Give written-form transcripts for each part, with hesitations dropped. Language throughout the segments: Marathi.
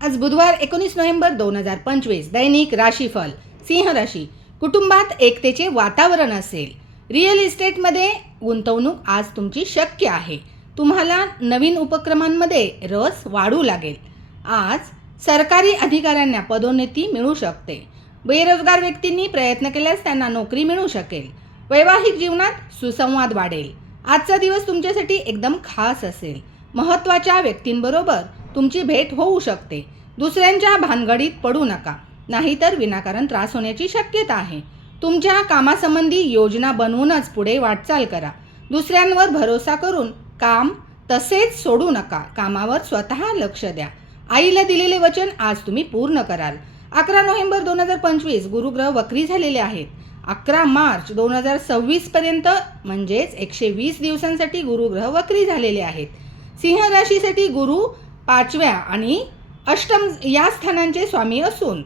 आज बुधवार 19 नोव्हेंबर 2025. दैनिक राशीफल. सिंह राशी. कुटुंबात एकतेचे वातावरण असेल. रिअल इस्टेटमध्ये गुंतवणूक आज तुमची शक्य आहे. तुम्हाला नवीन उपक्रमांमध्ये रस वाढू लागेल. आज सरकारी अधिकाऱ्यांना पदोन्नती मिळू शकते. बेरोजगार व्यक्तींनी प्रयत्न केल्यास त्यांना नोकरी मिळू शकेल. वैवाहिक जीवनात सुसंवाद वाढेल. आजचा दिवस तुमच्यासाठी एकदम खास असेल. महत्त्वाच्या व्यक्तींबरोबर तुमची भेट होऊ शकते. दुसऱ्यांच्या भानगडीत पडू नका, नाहीतर विनाकारण त्रास होण्याची शक्यता आहे. तुमच्या कामासंबंधी योजना बनवूनच पुढे वाटचाल करा. दुसऱ्यांवर भरोसा करून काम तसेच सोडू नका. कामावर स्वतः लक्ष द्या. आईला दिलेले वचन आज तुम्ही पूर्ण कराल. 11 नोव्हेंबर 2025 गुरुग्रह वक्री झालेले आहेत. 11 मार्च 2026 पर्यंत म्हणजेच 120 दिवसांसाठी गुरुग्रह वक्री झालेले आहेत. सिंह राशीसाठी गुरु 5व्या आणि अष्टम या स्थानांचे स्वामी असून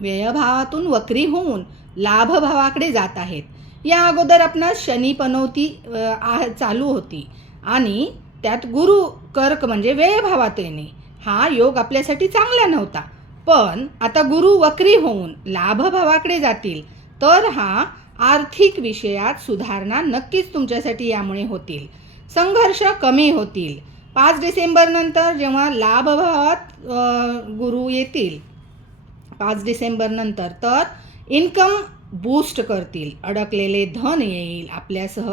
व्ययभावातून वक्री होऊन लाभभावाकडे जात आहेत. या अगोदर आपणास शनी पनौती चालू होती आणि त्यात गुरु कर्क म्हणजे व्ययभावात येणे हा योग आपल्यासाठी चांगला नव्हता. पण आता गुरु वक्री होऊन लाभभावाकडे जातील तर हा आर्थिक विषयात सुधारणा नक्कीच तुमच्यासाठी यामुळे होतील. संघर्ष कमी होतील. 5 डिसेंबर नंतर जेव्हा लाभभावात गुरु येतील 5 डिसेंबर नंतर तर इन्कम बूस्ट करतील. अडकलेले धन येईल. आपल्यासह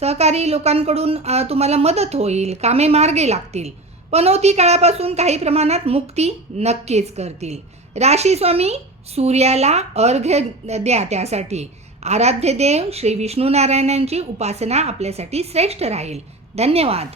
सहकारी लोकांकडून तुम्हाला मदत होईल. कामे मार्गी लागतील. पनौती काळापासून काही प्रमाणात मुक्ती नक्कीच करतील. राशी स्वामी सूर्याला अर्घ्य द्या. त्यासाठी आराध्य देव श्री विष्णू नारायणांची उपासना आपल्यासाठी श्रेष्ठ राहील. धन्यवाद.